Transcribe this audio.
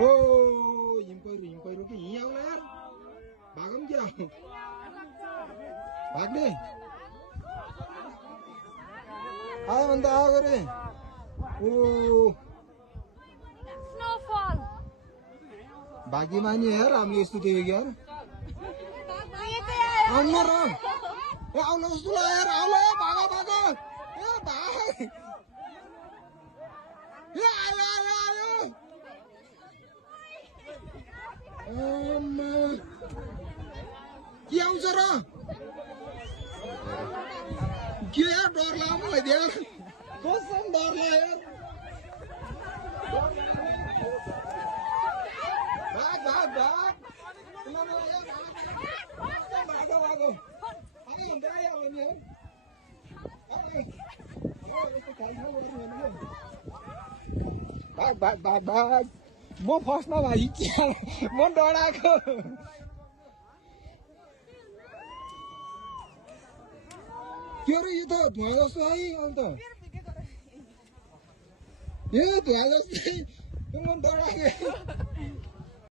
ओ हिम पहिरो कि हिँ आउला यार भागौँ क्या भाग्ने आयो भने त आयो रे ओ भाग्यमानी यार हामीले यस्तो देख्यो यार आउन र आउन जस्तो लाग्यो यार आउला भाग भाग ए भाग ए आयो आयो आयो के आउँछ र के यार डर लाग्यो मलाई यार कसम डर लाग्यो यार भाग भाग भाग भागो भागो आयो हुन्छ आइहाल्यो नि भाग भाग भाग भाग म फर्स्टमा भाइ म डराएको के अरे यो त धुवा जस्तो है अन्त ए धुवा जस्तै म डराएको